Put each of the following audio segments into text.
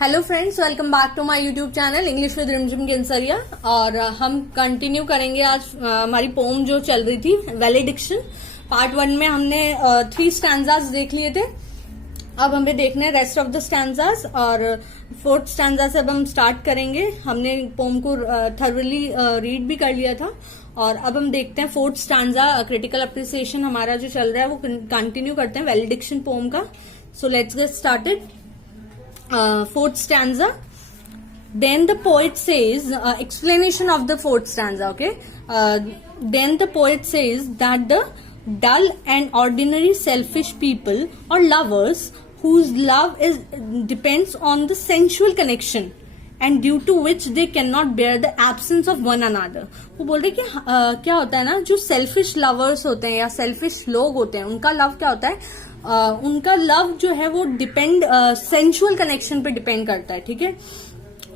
Hello friends, welcome back to my YouTube channel English with Rimjhim Kesariya. और हम continue करेंगे आज हमारी पोम जो चल रही थी वैलिडिक्शन। पार्ट 1 में हमने 3 स्टैंजास देख लिए थे। अब हमें देखना है रेस्ट ऑफ द स्टैंजास और 4th स्टैंजा से अब हम स्टार्ट करेंगे। हमने पोम को थर्वली रीड भी कर लिया था और अब हम देखते हैं 4th स्टैंजा। क्रिटिकल अप्रिसिएशन हमारा जो चल रहा है वो कंटिन्यू करते हैं वैलिडिक्शन पोम का। So let's get started. 4th stanza. Then the poet says, explanation of the 4th stanza, okay? Then the poet says that the dull and ordinary selfish people or lovers whose love depends on the sensual connection and due to which they cannot bear the absence of one another. वो बोल रहे कि क्या होता है ना, जो selfish lovers होते हैं या सेल्फिश लोग होते हैं उनका लव क्या होता है, उनका लव जो है वो डिपेंड सेंसुअल कनेक्शन पे डिपेंड करता है। ठीक है,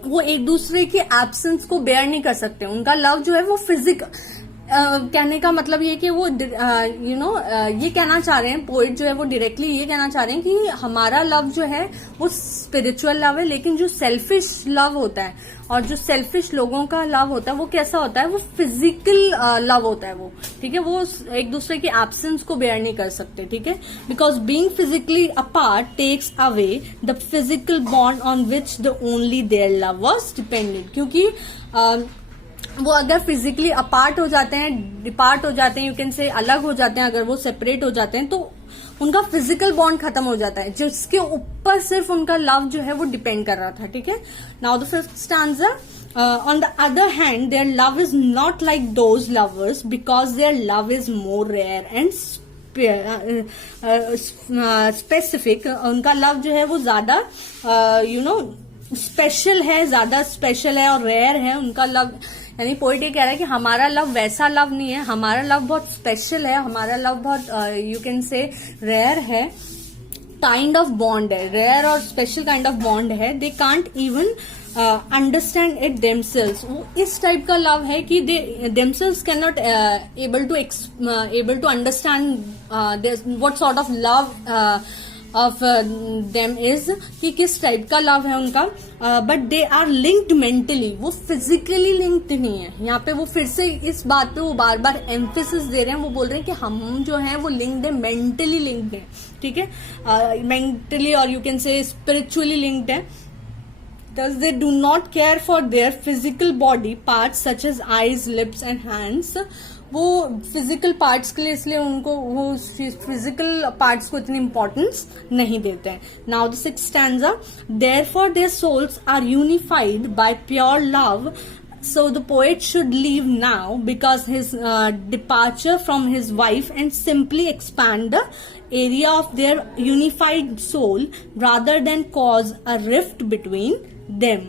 वो एक दूसरे की एब्सेंस को बेयर नहीं कर सकते। उनका लव जो है वो फिजिकल कहने का मतलब ये कि वो ये कहना चाह रहे हैं, पोइट जो है वो डायरेक्टली ये कहना चाह रहे हैं कि हमारा लव जो है वो स्पिरिचुअल लव है, लेकिन जो सेल्फिश लव होता है और जो सेल्फिश लोगों का लव होता है वो कैसा होता है, वो फिजिकल लव होता है वो। ठीक है, वो एक दूसरे की एब्सेंस को बेयर नहीं कर सकते। ठीक है, because being physically apart takes away the physical bond on which the only their love was dependent. क्योंकि वो अगर फिजिकली अपार्ट हो जाते हैं, डिपार्ट हो जाते हैं, यू कैन से अलग हो जाते हैं, अगर वो सेपरेट हो जाते हैं तो उनका फिजिकल बॉन्ड खत्म हो जाता है, जिसके ऊपर सिर्फ उनका लव जो है वो डिपेंड कर रहा था। ठीक है, now the 5th stanza. On the other hand, their love is not like those lovers because their love is more rare and specific. उनका लव जो है वो ज्यादा स्पेशल है, ज्यादा स्पेशल है और रेयर है उनका लव। यानी पोइट ये कह रहा है कि हमारा लव वैसा लव नहीं है, हमारा लव बहुत स्पेशल है, हमारा लव बहुत यू कैन से रेयर है, काइंड ऑफ बॉन्ड है, रेयर और स्पेशल काइंड ऑफ बॉन्ड है। They can't even understand it themselves. वो इस टाइप का लव है कि they themselves can not able to understand what sort of love of them is, कि किस टाइप का लव है उनका। But they are linked mentally, वो फिजिकली लिंक्ड नहीं है। यहाँ पे वो फिर से इस बात पे वो बार बार एम्फेसिस दे रहे हैं, वो बोल रहे हैं कि हम जो है वो लिंक्ड है, मेंटली लिंक्ड है। ठीक है, मेंटली और यू कैन से स्पिरिचुअली लिंक्ड है। Thus they do not care for their physical body parts such as eyes, lips and hands. वो फिजिकल पार्ट्स के लिए इसलिए उनको वो फिजिकल पार्ट्स को इतनी इंपॉर्टेंस नहीं देते हैं। Now the 6th stanza. Therefore their souls are unified by pure love. So the poet should leave now because his departure from his wife and simply expand the area of their unified soul rather than cause a rift between them.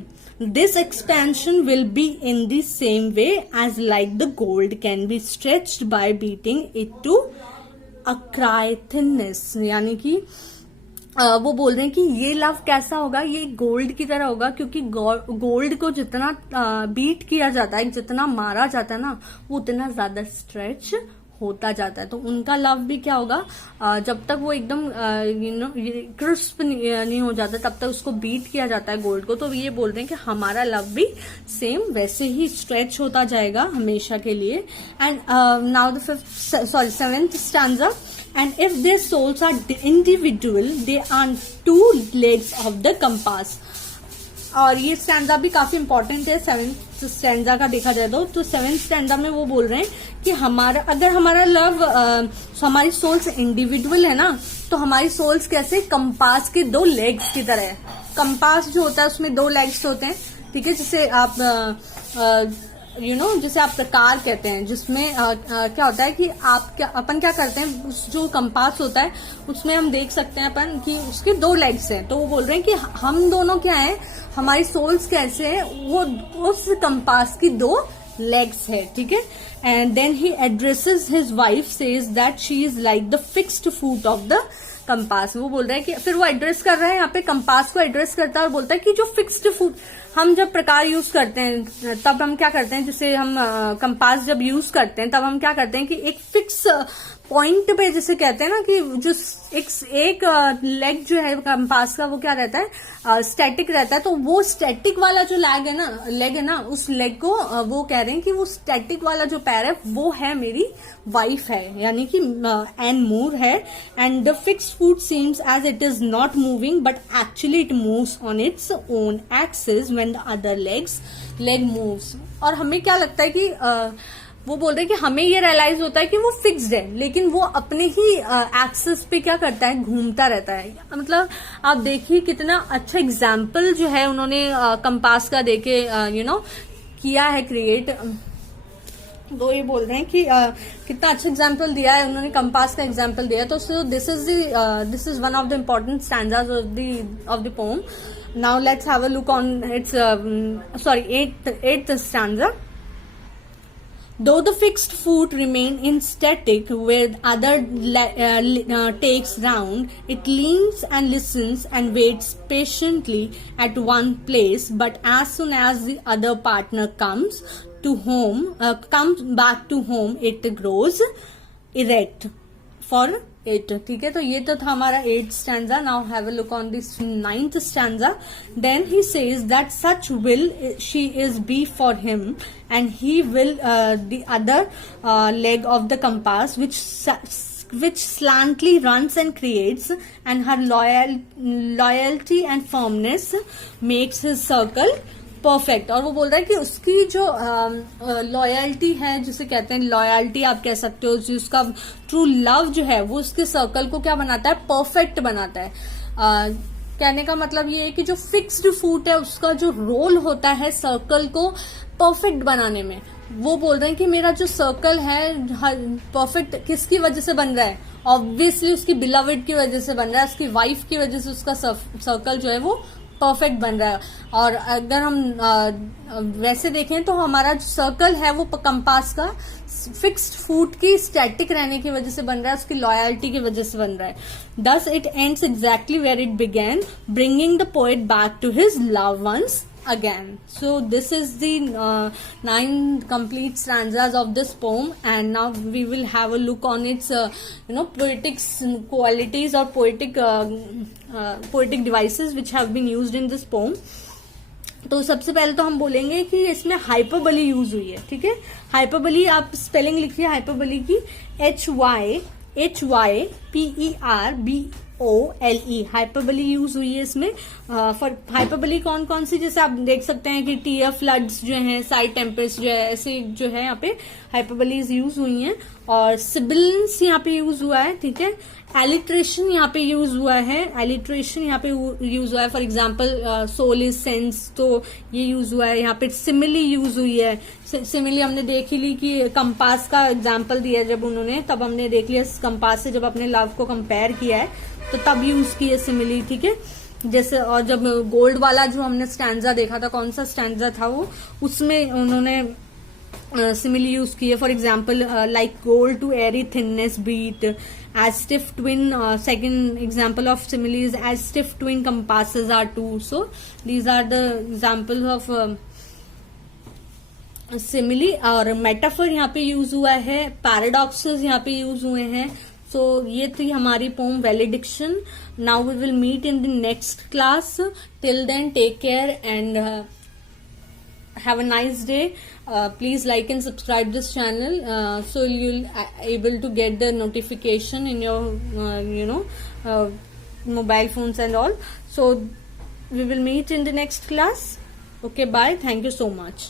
This expansion will be in the same way as like the gold can be stretched by beating it to a cry thinness. यानी कि वो बोल रहे हैं कि ये love कैसा होगा, ये गोल्ड की तरह होगा, क्योंकि गोल्ड को जितना बीट किया जाता है, जितना मारा जाता है ना, वो उतना ज्यादा स्ट्रेच होता जाता है। तो उनका लव भी क्या होगा, जब तक वो एकदम क्रिस्प नहीं हो जाता तब तक उसको बीट किया जाता है गोल्ड को। तो ये बोल रहे हैं कि हमारा लव भी सेम वैसे ही स्ट्रेच होता जाएगा हमेशा के लिए। And now the 7th stanza. And if their souls are individual, they are 2 legs of the compass. और ये स्टैंजा भी काफी इंपॉर्टेंट है 7th स्टैंजा का देखा जाए तो 7th स्टैंजा में वो बोल रहे हैं कि अगर हमारा लव हमारी सोल्स इंडिविजुअल है ना, तो हमारी सोल्स कैसे कंपास के 2 लेग्स की तरह है। कंपास जो होता है उसमें 2 लेग्स होते हैं। ठीक है, जिसे आप जिसे आप प्रकार कहते हैं, जिसमें क्या होता है कि अपन क्या करते हैं, उस जो कंपास होता है उसमें हम देख सकते हैं अपन कि उसके 2 लेग्स हैं। तो वो बोल रहे हैं कि हम दोनों क्या है, हमारी सोल्स कैसे है, वो उस कंपास की 2 लेग्स है। ठीक है, and then he addresses his wife, says that she is like the fixed foot of the compass. वो बोल रहा है कि फिर वो एड्रेस कर रहा है यहाँ पे, कंपास को एड्रेस करता है और बोलता है कि जो फिक्स्ड फूट, हम जब प्रकार यूज करते हैं तब हम क्या करते हैं, जैसे हम कंपास जब यूज करते हैं तब हम क्या करते हैं कि एक फिक्स पॉइंट पे जैसे कहते हैं ना कि जो एक लेग जो है कंपास का वो क्या रहता है, स्टैटिक रहता है। तो वो स्टैटिक वाला जो लेग है ना उस लेग को वो कह रहे हैं कि वो स्टैटिक वाला जो पैर है वो है मेरी वाइफ है, यानी कि एन मूर है। And the fixed foot seems as it is not moving but actually it moves on its own axis when the other leg moves. और हमें क्या लगता है कि वो बोल रहे हैं कि हमें ये रियलाइज होता है कि वो फिक्स्ड है, लेकिन वो अपने ही एक्सिस पे क्या करता है, घूमता रहता है। मतलब आप देखिए कितना अच्छा एग्जाम्पल जो है उन्होंने कंपास का देके किया है क्रिएट। तो ये बोल रहे हैं कि कितना अच्छा एग्जाम्पल दिया है उन्होंने, कंपास का एग्जाम्पल दिया है। तो this is one of the important stanzas of the pome. Now let's have a look on it's eighth stanza. Though the fixed foot remain in static where other takes round, it leans and listens and waits patiently at one place. But as soon as the other partner comes back to home, it grows erect for it. ठीक है, तो ये तो था हमारा 8th stanza. Now have a look on this 9th stanza. Then he says that such will she is be for him, and he will the other leg of the compass which slantly runs and creates, and her loyalty and firmness makes his circle perfect. और वो बोल रहा है कि उसकी जो loyalty है, जिसे कहते हैं लॉयल्टी आप कह सकते हो, जो उसका ट्रू लव जो है वो उसके सर्कल को क्या बनाता है, परफेक्ट बनाता है। कहने का मतलब ये है कि जो फिक्स्ड फुट है उसका जो रोल होता है सर्कल को परफेक्ट बनाने में, वो बोल रहे हैं कि मेरा जो सर्कल है परफेक्ट किसकी वजह से बन रहा है, ऑब्वियसली उसकी बिलवड की वजह से बन रहा है, उसकी वाइफ की वजह से उसका सर्कल जो है वो परफेक्ट बन रहा है। और अगर हम वैसे देखें तो हमारा जो सर्कल है वो कंपास का फिक्स्ड फुट की स्टैटिक रहने की वजह से बन रहा है, उसकी लॉयल्टी की वजह से बन रहा है। Thus it ends exactly where it began, bringing the poet back to his loved ones again. So this is the 9 complete stanzas of this poem, and now we will have a look on its poetic qualities or poetic devices which have been used in this poem. तो सबसे पहले तो हम बोलेंगे कि इसमें hyperbole use हुई है। ठीक है, हाइपरबली आप स्पेलिंग लिखिए हाइपरबली की, HYPERBOLE, हाइपरबली यूज हुई है इसमें। फॉर हाइपरबली कौन कौन सी, जैसे आप देख सकते हैं कि टीयर फ्लड्स जो हैं, साइड टेम्पेस्ट जो है, ऐसे जो है यहाँ पे हाइपरबलीज यूज हुई हैं। और सिबिलेंस यहाँ पे यूज हुआ है। ठीक है, एलिट्रेशन यहाँ पे यूज हुआ है, एलिट्रेशन यहाँ पे यूज हुआ है। For example soul is sense, तो ये यूज हुआ है। यहाँ पे सिमिली यूज हुई है। सिमिली हमने देख ही ली कि कंपास का एग्जाम्पल दिया जब उन्होंने, तब हमने देख लिया कंपास से जब अपने लव को कंपेयर किया है तो तब यूज की है सिमिली। ठीक है, जैसे और जब गोल्ड वाला जो हमने स्टैंजा देखा था, कौन सा स्टैंजा था वो, उसमें उन्होंने सिमिली यूज की है। For example like gold to airy thinness beat, as stiff twin, second example of simile is as stiff twin compasses are two. So these are the examples of simile. और metaphor यहाँ पे use हुआ है, paradoxes यहाँ पे use हुए हैं। So ये थी हमारी poem valediction. Now we will meet in the next class. Till then, take care and have a nice day. Please like and subscribe this channel so you'll able to get the notification in your mobile phones and all. So we will meet in the next class. Okay, bye. Thank you so much.